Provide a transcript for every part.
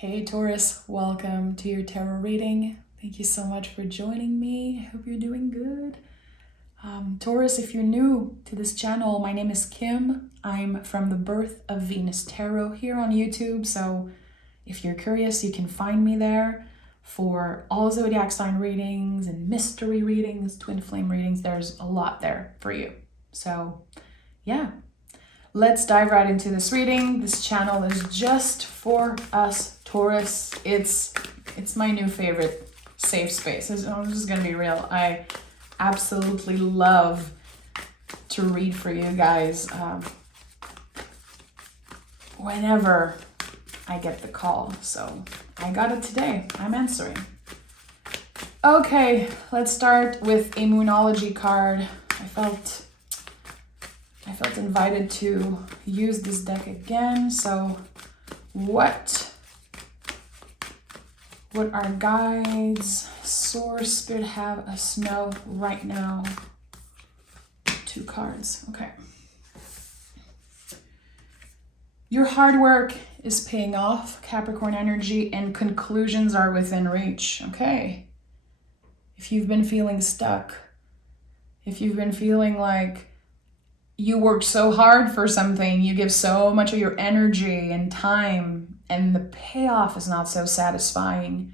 Hey Taurus, welcome to your tarot reading. Thank you so much for joining me. I hope you're doing good. Taurus, if you're new to this channel, my name is Kim. I'm from the Birth of Venus Tarot here on YouTube. So if you're curious, you can find me there for all zodiac sign readings and mystery readings, twin flame readings. There's a lot there for you. So yeah. Let's dive right into this reading. This channel is just for us, Taurus. It's my new favorite safe space. I'm just gonna be real. I absolutely love to read for you guys whenever I get the call. So I got it today. I'm answering. Okay, let's start with a Moonology card. I felt invited to use this deck again. So what our guides, source, spirit have us know right now? 2 cards. Okay. Your hard work is paying off, Capricorn energy, and conclusions are within reach. Okay. If you've been feeling stuck, if you've been feeling like you work so hard for something, you give so much of your energy and time, and the payoff is not so satisfying.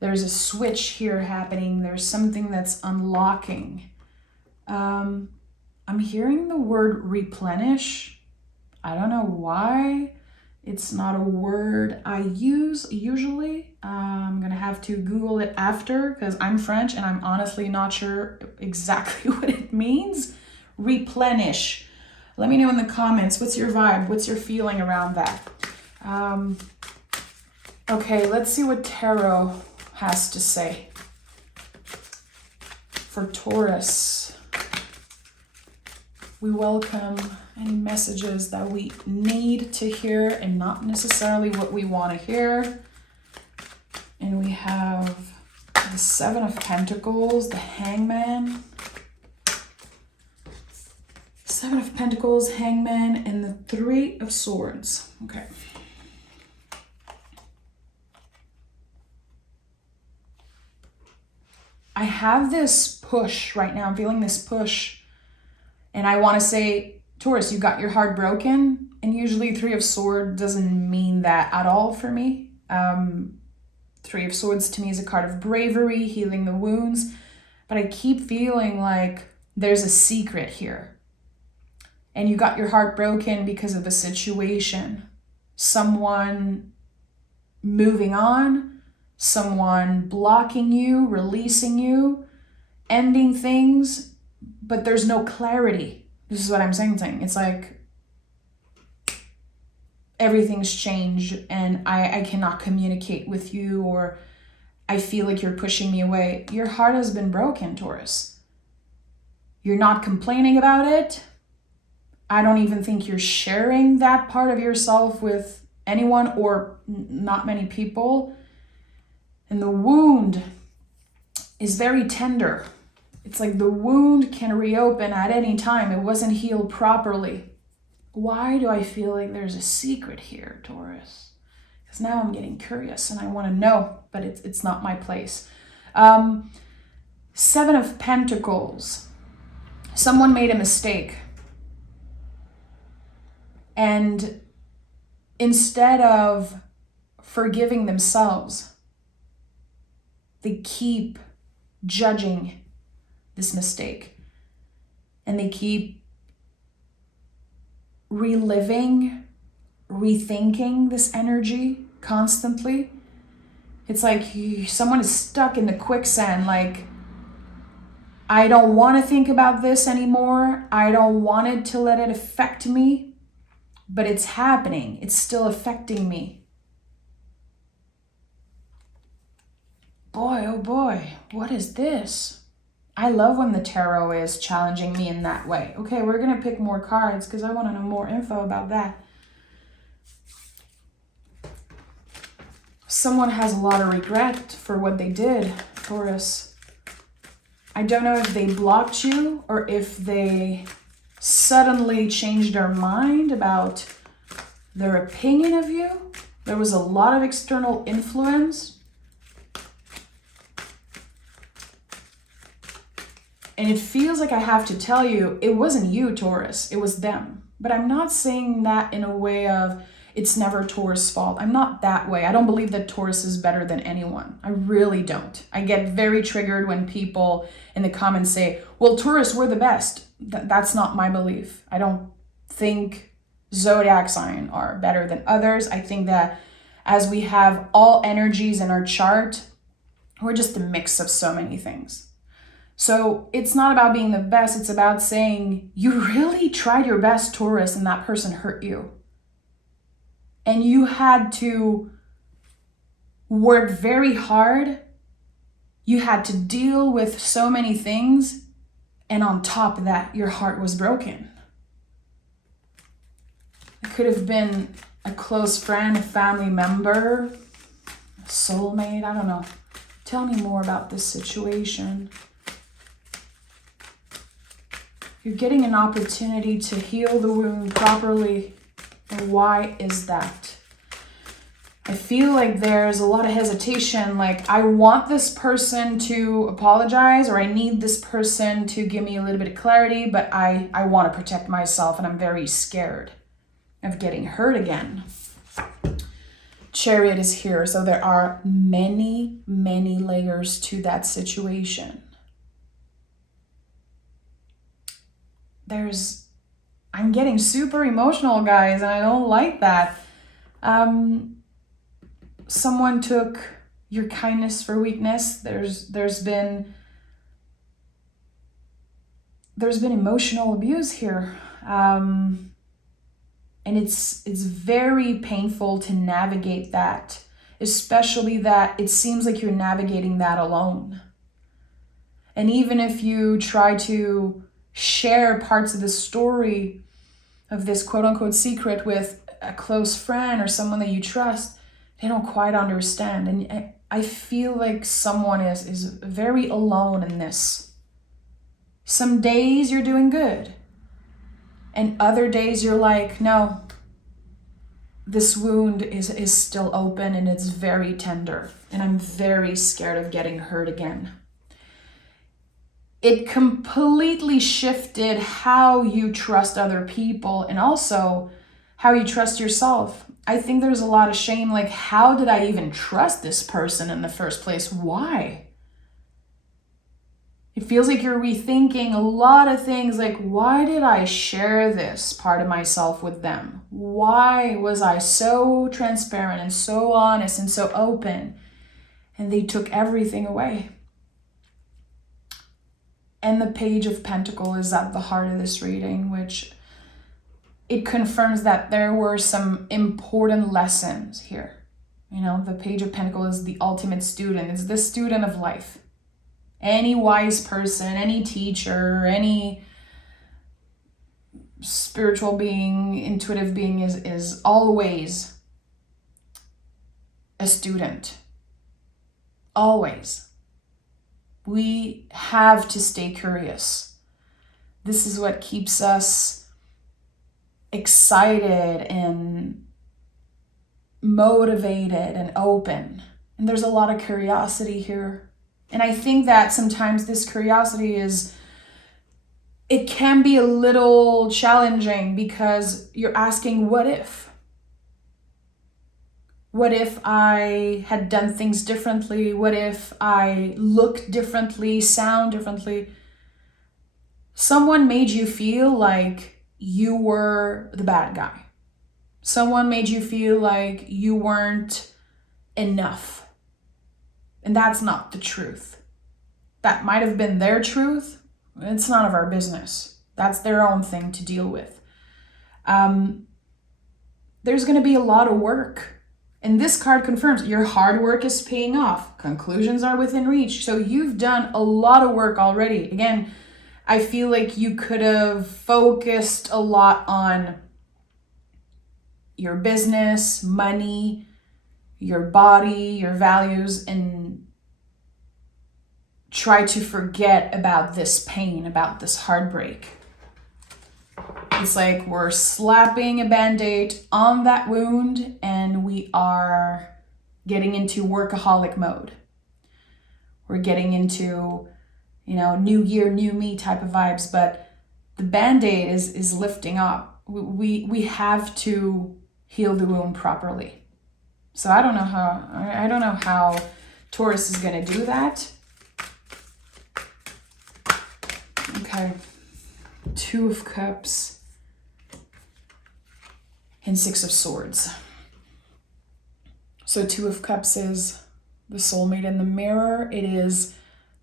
There's a switch here happening. There's something that's unlocking. I'm hearing the word replenish. I don't know why. It's not a word I use usually. I'm gonna have to Google it after because I'm French and I'm honestly not sure exactly what it means. Replenish. Let me know in the comments, what's your vibe? What's your feeling around that? Okay, let's see what tarot has to say for Taurus. We welcome any messages that we need to hear and not necessarily what we want to hear. And we have the 7 of Pentacles, the Hangman, 7 of Pentacles, Hangman, and the 3 of Swords. Okay. I have this push right now. I'm feeling this push. And I want to say, Taurus, you got your heart broken. And usually 3 of Swords doesn't mean that at all for me. 3 of Swords to me is a card of bravery, healing the wounds. But I keep feeling like there's a secret here. And you got your heart broken because of a situation. Someone moving on, someone blocking you, releasing you, ending things, but there's no clarity. This is what I'm saying. It's like everything's changed and I cannot communicate with you, or I feel like you're pushing me away. Your heart has been broken, Taurus. You're not complaining about it. I don't even think you're sharing that part of yourself with anyone or not many people. And the wound is very tender. It's like the wound can reopen at any time. It wasn't healed properly. Why do I feel like there's a secret here, Taurus? Because now I'm getting curious and I want to know, but it's not my place. 7 of Pentacles. Someone made a mistake. And instead of forgiving themselves, they keep judging this mistake. And they keep reliving, rethinking this energy constantly. It's like someone is stuck in the quicksand, like, I don't want to think about this anymore. I don't want it to let it affect me. But it's happening. It's still affecting me. Boy, oh boy, what is this? I love when the tarot is challenging me in that way. Okay, we're going to pick more cards because I want to know more info about that. Someone has a lot of regret for what they did, Taurus. I don't know if they blocked you or if they suddenly changed their mind about their opinion of you. There was a lot of external influence. And it feels like I have to tell you, it wasn't you, Taurus, it was them. But I'm not saying that in a way of, it's never Taurus' fault. I'm not that way. I don't believe that Taurus is better than anyone. I really don't. I get very triggered when people in the comments say, well, Taurus, we're the best. That's not my belief. I don't think zodiac sign are better than others. I think that as we have all energies in our chart, we're just a mix of so many things. So it's not about being the best. It's about saying you really tried your best, Taurus, and that person hurt you. And you had to work very hard. You had to deal with so many things. And on top of that, your heart was broken. It could have been a close friend, a family member, a soulmate, I don't know. Tell me more about this situation. You're getting an opportunity to heal the wound properly. And why is that? I feel like there's a lot of hesitation, like I want this person to apologize or I need this person to give me a little bit of clarity, but I want to protect myself and I'm very scared of getting hurt again. Chariot is here, so there are many, many layers to that situation. I'm getting super emotional, guys, and I don't like that. Someone took your kindness for weakness. There's been emotional abuse here. And it's very painful to navigate that, especially that it seems like you're navigating that alone. And even if you try to share parts of the story of this quote-unquote secret with a close friend or someone that you trust, they don't quite understand. And I feel like someone is very alone in this. Some days you're doing good. And other days you're like, no, this wound is still open and it's very tender. And I'm very scared of getting hurt again. It completely shifted how you trust other people and also how you trust yourself. I think there's a lot of shame, like, how did I even trust this person in the first place? Why? It feels like you're rethinking a lot of things, like, why did I share this part of myself with them? Why was I so transparent and so honest and so open? And they took everything away. And the Page of Pentacles is at the heart of this reading, which it confirms that there were some important lessons here. You know, the Page of Pentacles is the ultimate student. It's the student of life. Any wise person, any teacher, any spiritual being, intuitive being is always a student. Always. We have to stay curious. This is what keeps us excited and motivated and open. And there's a lot of curiosity here. And I think that sometimes this curiosity it can be a little challenging because you're asking, what if? What if I had done things differently? What if I looked differently, sound differently? Someone made you feel like you were the bad guy. Someone made you feel like you weren't enough. And that's not the truth. That might have been their truth. It's none of our business. That's their own thing to deal with. There's going to be a lot of work. And this card confirms your hard work is paying off. Conclusions are within reach. So you've done a lot of work already. Again, I feel like you could have focused a lot on your business, money, your body, your values, and try to forget about this pain, about this heartbreak. It's like we're slapping a Band-Aid on that wound and and we are getting into workaholic mode. We're getting into, new year, new me type of vibes, but the Band-Aid is lifting up. We have to heal the wound properly. So I don't know how Taurus is going to do that. Okay. 2 of Cups and 6 of Swords. So 2 of Cups is the soulmate in the mirror. It is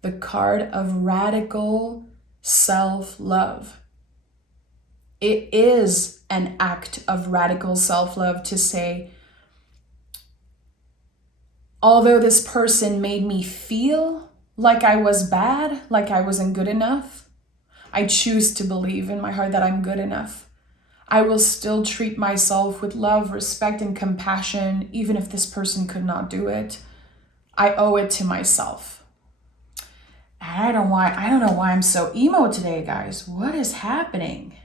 the card of radical self-love. It is an act of radical self-love to say, although this person made me feel like I was bad, like I wasn't good enough, I choose to believe in my heart that I'm good enough. I will still treat myself with love, respect, and compassion, even if this person could not do it. I owe it to myself. I don't know why I'm so emo today, guys. What is happening?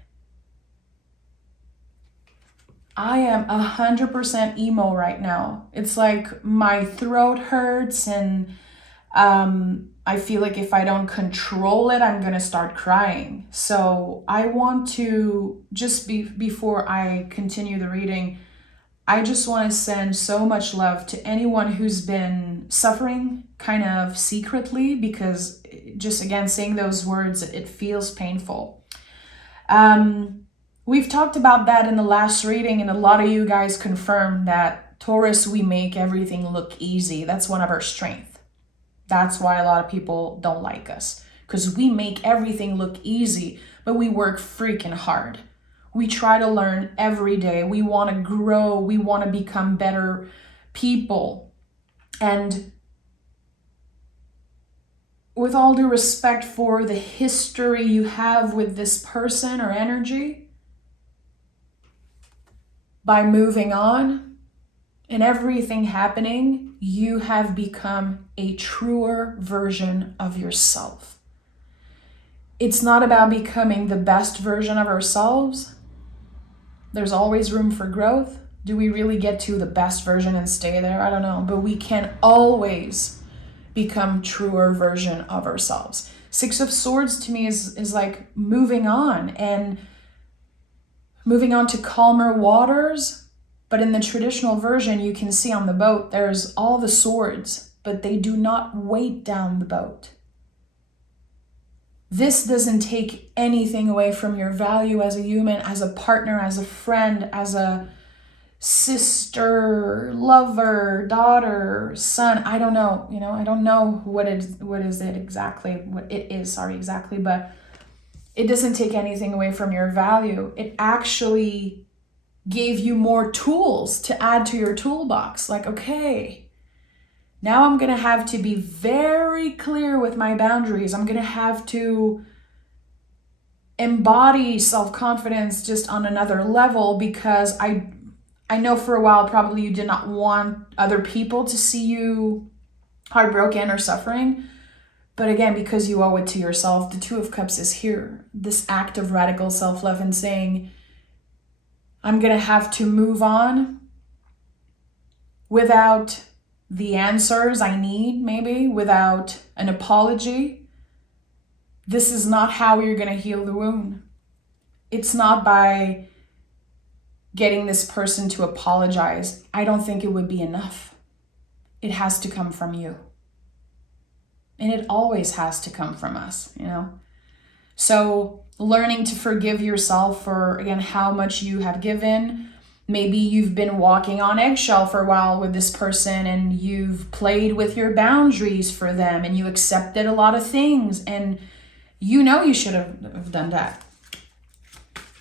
I am 100% emo right now. It's like my throat hurts and I feel like if I don't control it, I'm gonna start crying. So I want to before I continue the reading, I just want to send so much love to anyone who's been suffering kind of secretly, because just again, saying those words, it feels painful. We've talked about that in the last reading, and a lot of you guys confirmed that Taurus, we make everything look easy. That's one of our strengths. That's why a lot of people don't like us, because we make everything look easy, but we work freaking hard. We try to learn every day. We want to grow. We want to become better people. And with all due respect for the history you have with this person or energy, by moving on and everything happening, you have become a truer version of yourself. It's not about becoming the best version of ourselves. There's always room for growth. Do we really get to the best version and stay there? I don't know. But we can always become truer version of ourselves. 6 of Swords to me is like moving on and moving on to calmer waters. But in the traditional version, you can see on the boat, there's all the swords, but they do not weight down the boat. This doesn't take anything away from your value as a human, as a partner, as a friend, as a sister, lover, daughter, son. I don't know, I don't know what it is exactly, but it doesn't take anything away from your value. It actually gave you more tools to add to your toolbox. Like, okay, now I'm going to have to be very clear with my boundaries. I'm going to have to embody self-confidence just on another level, because I know for a while probably you did not want other people to see you heartbroken or suffering. But again, because you owe it to yourself, the 2 of Cups is here. This act of radical self-love and saying, I'm going to have to move on without the answers I need, maybe without an apology. This is not how you're going to heal the wound. It's not by getting this person to apologize. I don't think it would be enough. It has to come from you. And it always has to come from us, So learning to forgive yourself for, again, how much you have given. Maybe you've been walking on eggshell for a while with this person and you've played with your boundaries for them and you accepted a lot of things and you should have done that.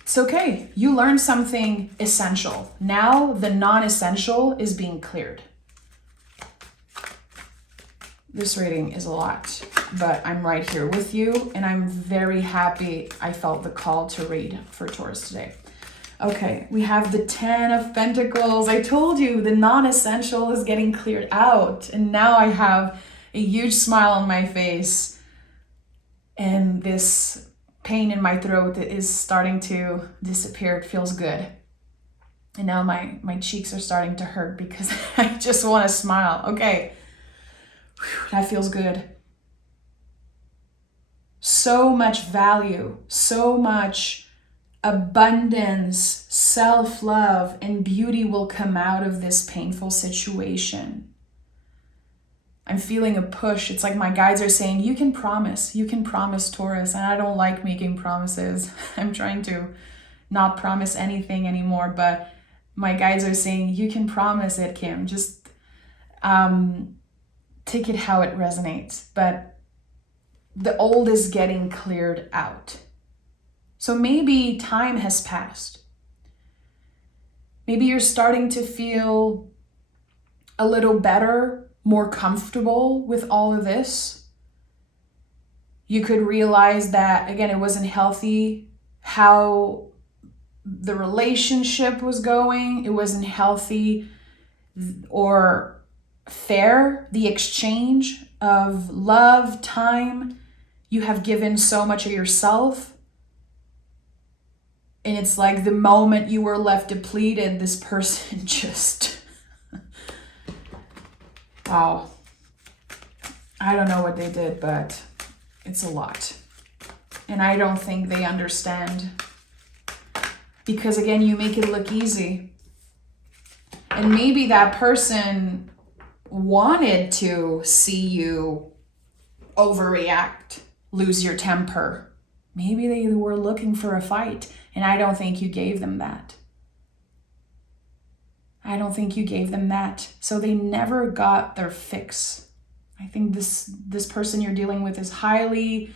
It's okay. You learned something essential. Now the non-essential is being cleared. This reading is a lot, but I'm right here with you, and I'm very happy I felt the call to read for Taurus today. Okay, we have the 10 of Pentacles. I told you the non-essential is getting cleared out, and now I have a huge smile on my face, and this pain in my throat is starting to disappear. It feels good. And now my cheeks are starting to hurt because I just want to smile. Okay. Whew, that feels good. So much value, so much abundance, self-love, and beauty will come out of this painful situation. I'm feeling a push. It's like my guides are saying, you can promise, Taurus. And I don't like making promises. I'm trying to not promise anything anymore, but my guides are saying, you can promise it, Kim. Just take it how it resonates. But the old is getting cleared out. So maybe time has passed. Maybe you're starting to feel a little better, more comfortable with all of this. You could realize that, again, it wasn't healthy how the relationship was going. It wasn't healthy or fair, the exchange of love, time. You have given so much of yourself. And it's like the moment you were left depleted, this person just, wow. I don't know what they did, but it's a lot. And I don't think they understand. Because again, you make it look easy. And maybe that person wanted to see you overreact, lose your temper. Maybe they were looking for a fight, and I don't think you gave them that. I don't think you gave them that. So they never got their fix. I think this person you're dealing with is highly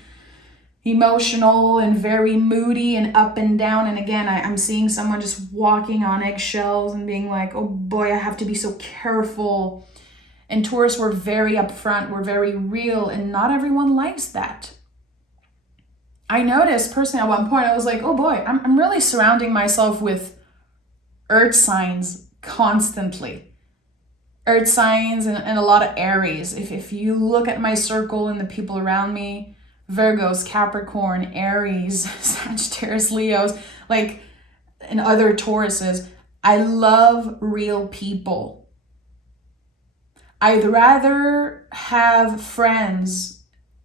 emotional and very moody and up and down. And again, I'm seeing someone just walking on eggshells and being like, oh boy, I have to be so careful. And Taurus, we're very upfront, we're very real, and not everyone likes that. I noticed personally at one point, I was like, oh boy, I'm really surrounding myself with earth signs constantly. Earth signs and a lot of Aries. If you look at my circle and the people around me, Virgos, Capricorn, Aries, Sagittarius, Leos, like, and other Tauruses, I love real people. I'd rather have friends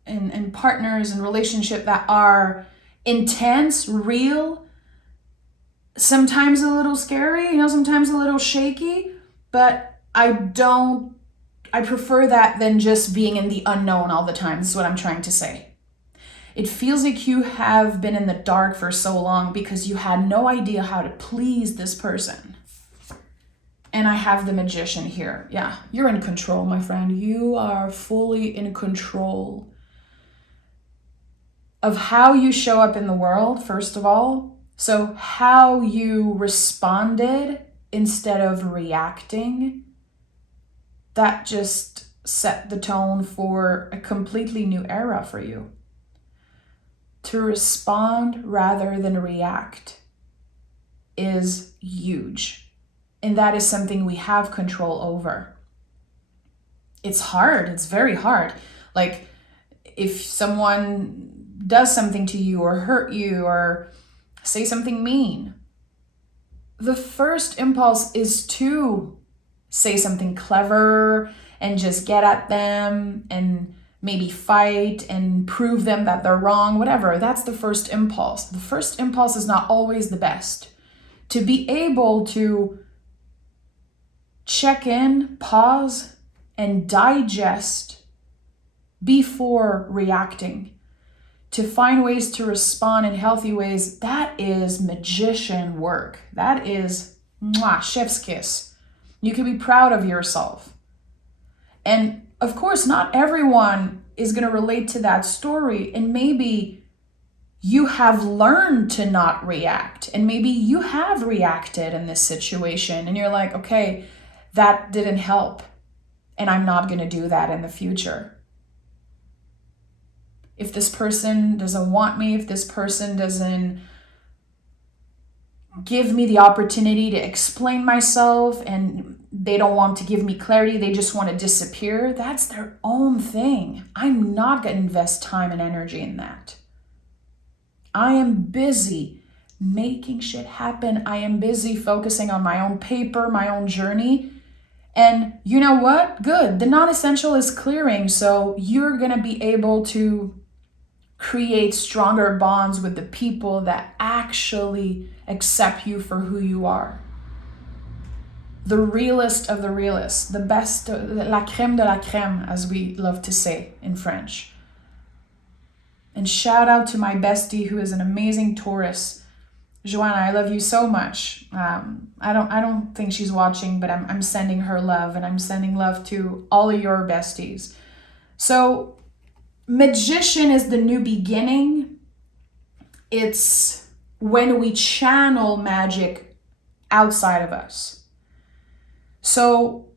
and partners and relationship that are intense, real, sometimes a little scary, sometimes a little shaky, but I prefer that than just being in the unknown all the time. This is what I'm trying to say. It feels like you have been in the dark for so long because you had no idea how to please this person. And I have the Magician here. Yeah, you're in control, my friend. You are fully in control of how you show up in the world, first of all. So how you responded instead of reacting, that just set the tone for a completely new era for you. To respond rather than react is huge. And that is something we have control over. It's hard. It's very hard. Like if someone does something to you or hurt you or say something mean, the first impulse is to say something clever and just get at them and maybe fight and prove them that they're wrong, whatever. That's the first impulse. The first impulse is not always the best. To be able to check in, pause, and digest before reacting, to find ways to respond in healthy ways, that is magician work. That is chef's kiss. You can be proud of yourself. And of course, not everyone is going to relate to that story. And maybe you have learned to not react. And maybe you have reacted in this situation. And you're like, okay, that didn't help. And I'm not going to do that in the future. If this person doesn't want me, if this person doesn't give me the opportunity to explain myself and they don't want to give me clarity, they just want to disappear, that's their own thing. I'm not going to invest time and energy in that. I am busy making shit happen. I am busy focusing on my own paper, my own journey. And you know what? Good. The non-essential is clearing. So you're going to be able to create stronger bonds with the people that actually accept you for who you are. The realest of the realists, the best, la crème de la crème, as we love to say in French. And shout out to my bestie who is an amazing Taurus. Joanna, I love you so much. I don't think she's watching, but I'm sending her love, and I'm sending love to all of your besties. So magician is the new beginning. It's when we channel magic outside of us. So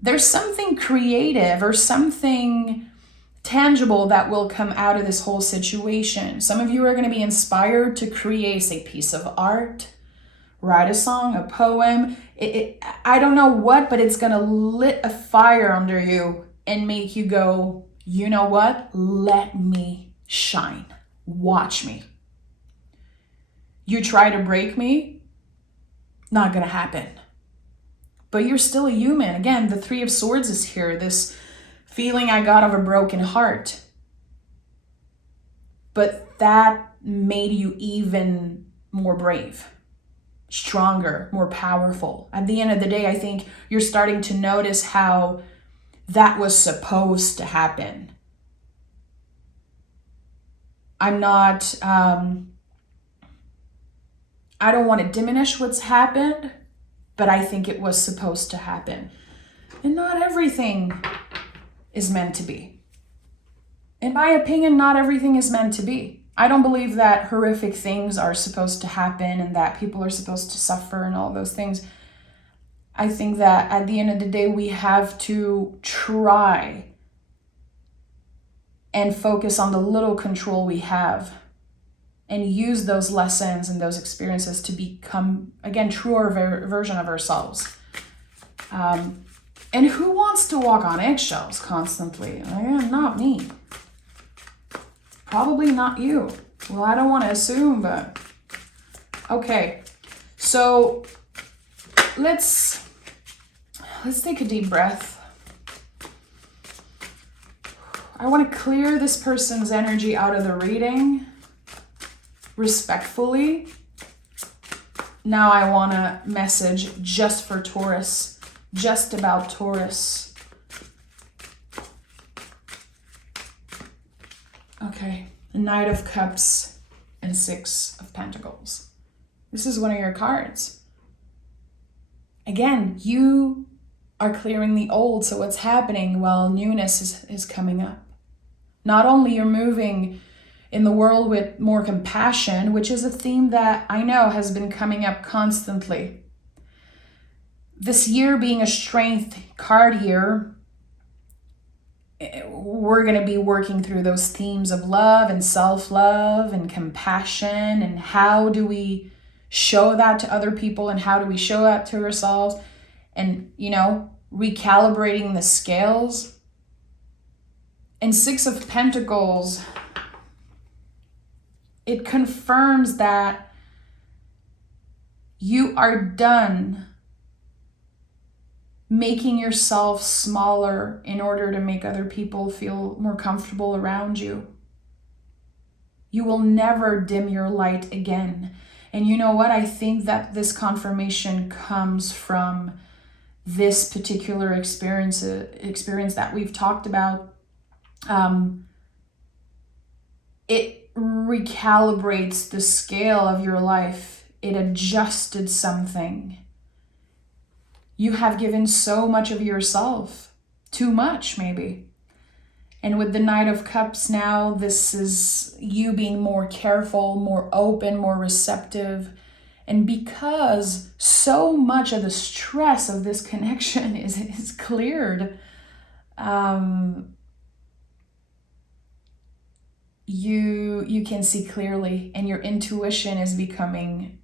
there's something creative or something tangible that will come out of this whole situation. Some of you are going to be inspired to create a piece of art, write a song, a poem. I don't know what, but it's going to lit a fire under you and make you go, you know what? Let me shine. Watch me. You try to break me, not going to happen. But you're still a human. Again, the Three of Swords is here. This feeling I got of a broken heart. But that made you even more brave, stronger, more powerful. At the end of the day, I think you're starting to notice how that was supposed to happen. I'm not, I don't want to diminish what's happened, but I think it was supposed to happen. And not everything is meant to be. In my opinion, not everything is meant to be. I don't believe that horrific things are supposed to happen and that people are supposed to suffer and all those things. I think that at the end of the day, we have to try and focus on the little control we have and use those lessons and those experiences to become, again, truer version of ourselves. And who wants to walk on eggshells constantly? Not me. Probably not you. Well, I don't want to assume, but okay. So let's take a deep breath. I want to clear this person's energy out of the reading respectfully. Now I want to message just for Taurus, just about Taurus. Okay, the Knight of Cups and Six of Pentacles. This is one of your cards. Again, you are clearing the old, so what's happening? Well, newness is coming up. Not only you're moving in the world with more compassion, which is a theme that I know has been coming up constantly. This year being a strength card year, we're going to be working through those themes of love and self-love and compassion, and how do we show that to other people and how do we show that to ourselves, and, recalibrating the scales. And Six of Pentacles, it confirms that you are done making yourself smaller in order to make other people feel more comfortable around you. You will never dim your light again. And you know what? I think that this confirmation comes from this particular experience that we've talked about. It recalibrates the scale of your life. It adjusted something. You have given so much of yourself, too much maybe. And with the Knight of Cups now, this is you being more careful, more open, more receptive. And because so much of the stress of this connection is cleared, you can see clearly, and your intuition is becoming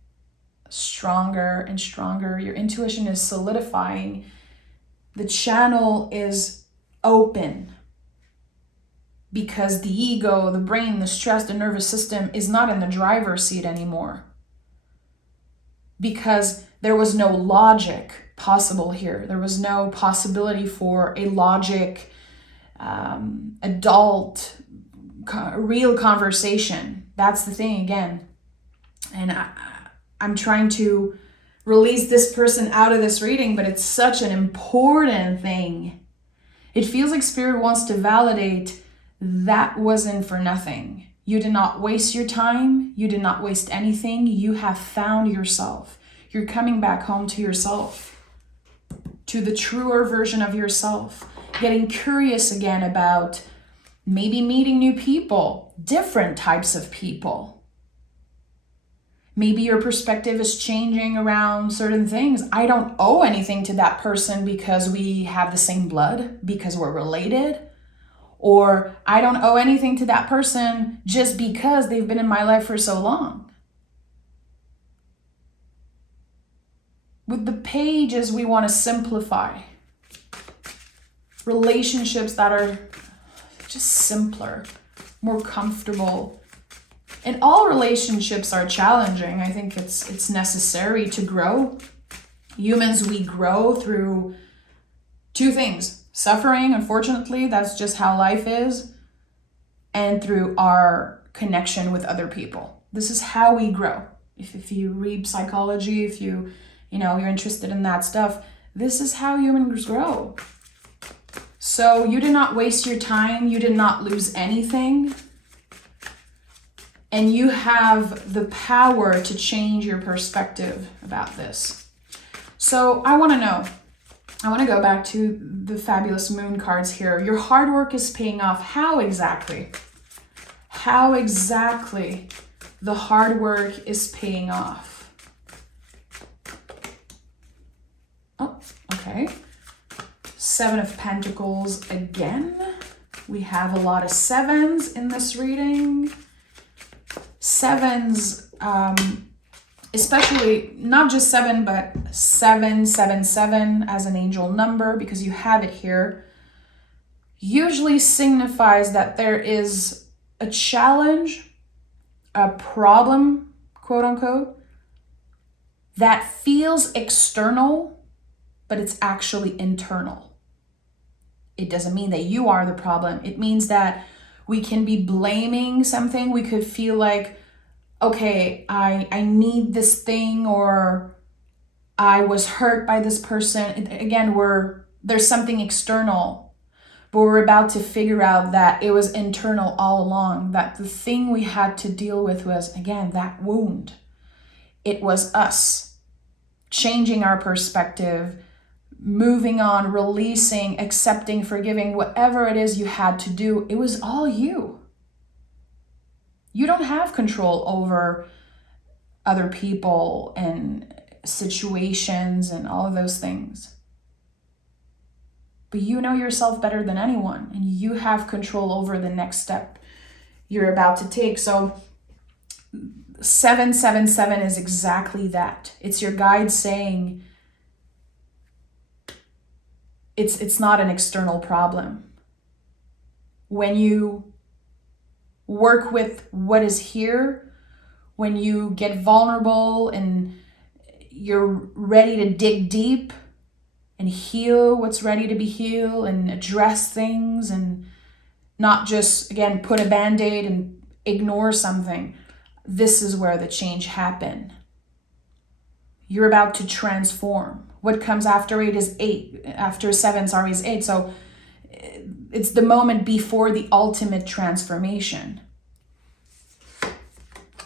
stronger and stronger. Your intuition is solidifying. The channel is open because the ego, the brain, the stress, the nervous system is not in the driver's seat anymore. because there was no logic possible here. There was no possibility for a logic, adult, real conversation. That's the thing again. And I'm trying to release this person out of this reading, but it's such an important thing. It feels like Spirit wants to validate that wasn't for nothing. You did not waste your time. You did not waste anything. You have found yourself. You're coming back home to yourself, to the truer version of yourself, getting curious again about maybe meeting new people, different types of people. Maybe your perspective is changing around certain things. I don't owe anything to that person because we have the same blood, because we're related. Or I don't owe anything to that person just because they've been in my life for so long. With the pages, we want to simplify relationships that are just simpler, more comfortable. And all relationships are challenging. I think it's necessary to grow. Humans, we grow through two things. Suffering, unfortunately, that's just how life is. And through our connection with other people. This is how we grow. If you read psychology, if you're interested in that stuff, this is how humans grow. So you did not waste your time. You did not lose anything. And you have the power to change your perspective about this. So I want to go back to the fabulous moon cards here. Your hard work is paying off. How exactly? How exactly the hard work is paying off? Oh, okay. Seven of Pentacles again. We have a lot of sevens in this reading. Sevens, especially not just seven, but 777 as an angel number, because you have it here, usually signifies that there is a challenge, a problem, quote unquote, that feels external, but it's actually internal. It doesn't mean that you are the problem. It means that we can be blaming something. We could feel like, okay, I need this thing, or I was hurt by this person. Again, there's something external, but we're about to figure out that it was internal all along, that the thing we had to deal with was, again, that wound. It was us changing our perspective, moving on, releasing, accepting, forgiving, whatever it is you had to do. It was all you. You don't have control over other people and situations and all of those things. But you know yourself better than anyone, and you have control over the next step you're about to take. So 777 is exactly that. It's your guide saying, it's not an external problem. When you work with what is here, when you get vulnerable and you're ready to dig deep and heal what's ready to be healed and address things and not just, again, put a Band-Aid and ignore something, this is where the change happens. You're about to transform. What comes after 8 is 8. After 7, is 8. So it's the moment before the ultimate transformation.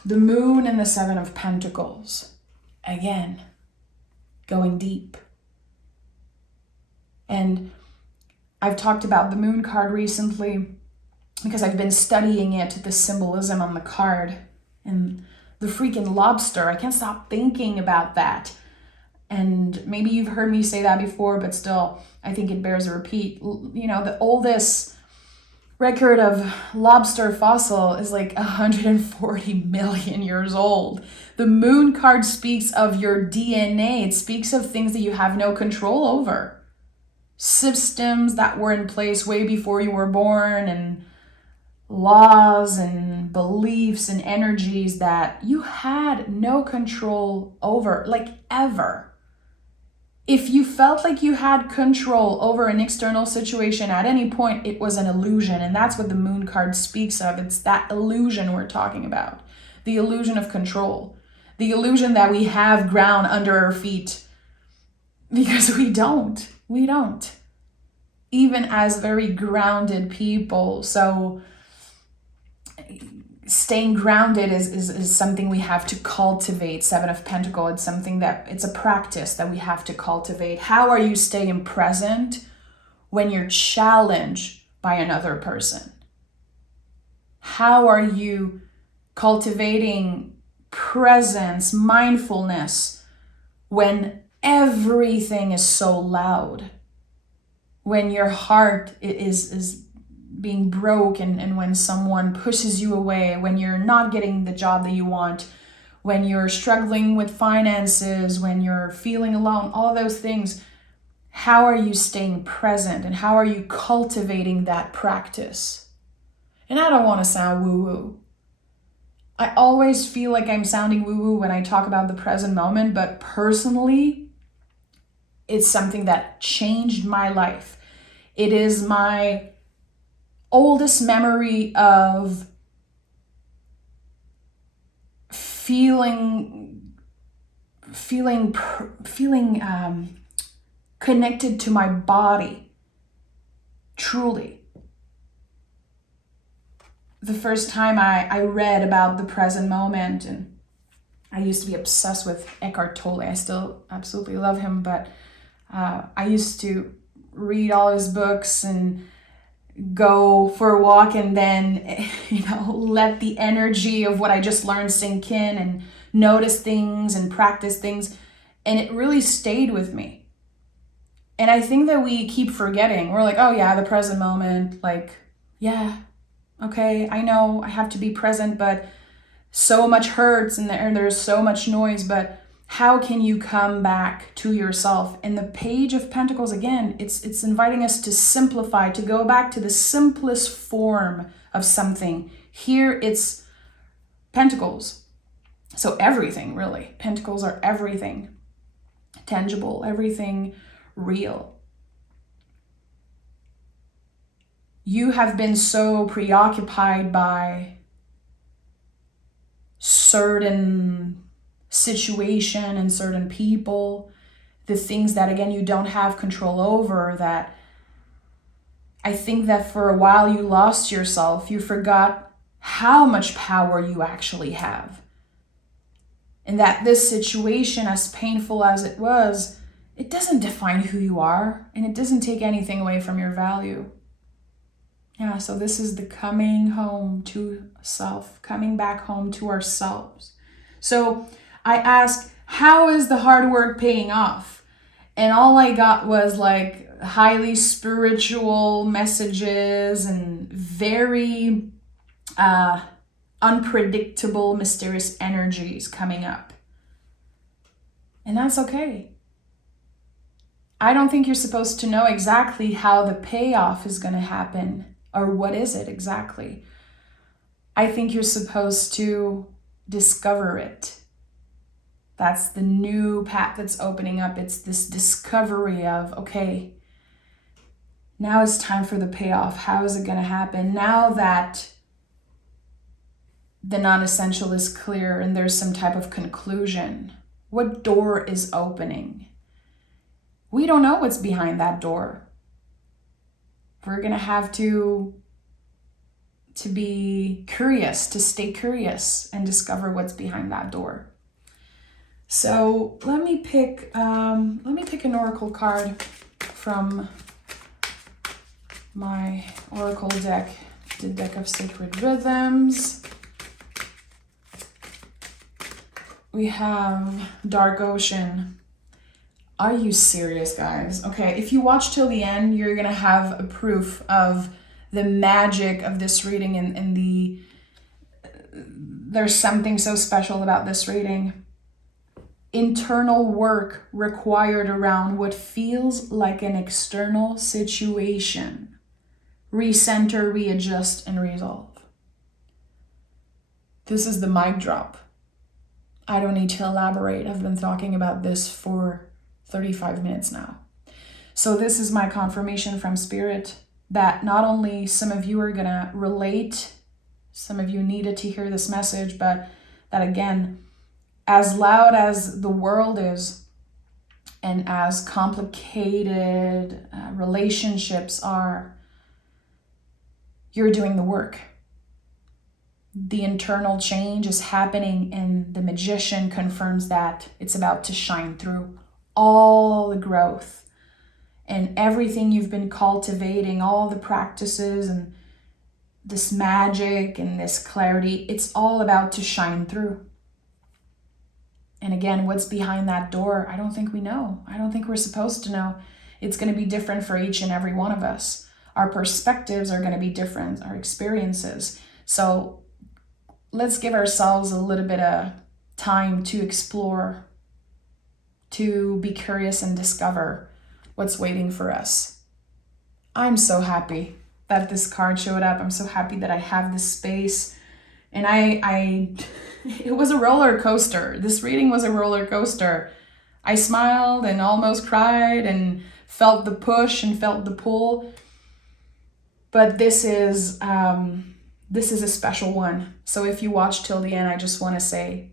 The moon and the 7 of Pentacles. Again, going deep. And I've talked about the moon card recently because I've been studying it, the symbolism on the card. And the freaking lobster, I can't stop thinking about that. And maybe you've heard me say that before, but still, I think it bears a repeat. The oldest record of lobster fossil is like 140 million years old. The moon card speaks of your DNA. It speaks of things that you have no control over. Systems that were in place way before you were born, and laws and beliefs and energies that you had no control over, like ever. If you felt like you had control over an external situation at any point, it was an illusion. And that's what the moon card speaks of. It's that illusion we're talking about. The illusion of control. The illusion that we have ground under our feet. Because we don't. We don't. Even as very grounded people. So staying grounded is something we have to cultivate. Seven of Pentacles, it's something that, it's a practice that we have to cultivate. How are you staying present when you're challenged by another person? How are you cultivating presence, mindfulness, when everything is so loud? When your heart is being broken, and when someone pushes you away, when you're not getting the job that you want, when you're struggling with finances, when you're feeling alone, all those things, how are you staying present and how are you cultivating that practice? And I don't want to sound woo-woo. I always feel like I'm sounding woo-woo when I talk about the present moment, but personally, it's something that changed my life. It is my oldest memory of feeling connected to my body, truly. The first time I read about the present moment, and I used to be obsessed with Eckhart Tolle. I still absolutely love him, but I used to read all his books and go for a walk and then, let the energy of what I just learned sink in and notice things and practice things. And it really stayed with me. And I think that we keep forgetting. We're like, oh yeah, the present moment. Like, yeah, okay, I know I have to be present, but so much hurts and there's so much noise. But how can you come back to yourself? And the Page of Pentacles, again, it's inviting us to simplify, to go back to the simplest form of something. Here it's Pentacles. So everything, really. Pentacles are everything tangible, everything real. You have been so preoccupied by certain situation and certain people, the things that, again, you don't have control over, that I think that for a while you lost yourself. You forgot how much power you actually have. And that this situation, as painful as it was, it doesn't define who you are, and it doesn't take anything away from your value. Yeah, so this is the coming home to self, coming back home to ourselves. So I asked, how is the hard work paying off? And all I got was like highly spiritual messages and very unpredictable, mysterious energies coming up. And that's okay. I don't think you're supposed to know exactly how the payoff is going to happen or what is it exactly. I think you're supposed to discover it. That's the new path that's opening up. It's this discovery of, okay, now it's time for the payoff. How is it going to happen? Now that the non-essential is clear and there's some type of conclusion, what door is opening? We don't know what's behind that door. We're going to have to be curious, to stay curious and discover what's behind that door. So let me pick an oracle card from my oracle deck, the deck of sacred rhythms. We have Dark Ocean. Are you serious, guys? Okay, if you watch till the end, you're gonna have a proof of the magic of this reading and there's something so special about this reading. Internal work required around what feels like an external situation. Recenter, readjust, and resolve. This is the mic drop. I don't need to elaborate. I've been talking about this for 35 minutes now. So this is my confirmation from Spirit that not only some of you are going to relate, some of you needed to hear this message, but that again, as loud as the world is and as complicated relationships are, you're doing the work. The internal change is happening, and the magician confirms that it's about to shine through. All the growth and everything you've been cultivating, all the practices and this magic and this clarity, it's all about to shine through. And again, what's behind that door? I don't think we know. I don't think we're supposed to know. It's going to be different for each and every one of us. Our perspectives are going to be different, our experiences. So let's give ourselves a little bit of time to explore, to be curious and discover what's waiting for us. I'm so happy that this card showed up. I'm so happy that I have this space. And it was a roller coaster. This reading was a roller coaster. I smiled and almost cried and felt the push and felt the pull. But this is a special one. So if you watch till the end, I just want to say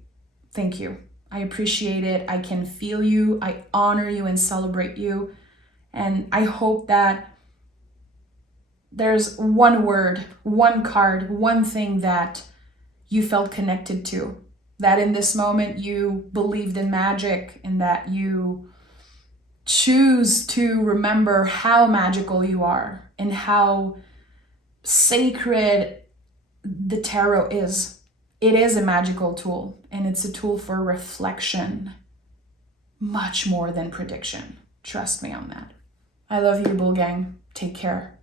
thank you. I appreciate it. I can feel you. I honor you and celebrate you. And I hope that there's one word, one card, one thing that you felt connected to, that in this moment you believed in magic, and that you choose to remember how magical you are and how sacred the tarot is. It is a magical tool, and it's a tool for reflection, much more than prediction. Trust me on that. I love you, Bull Gang. Take care.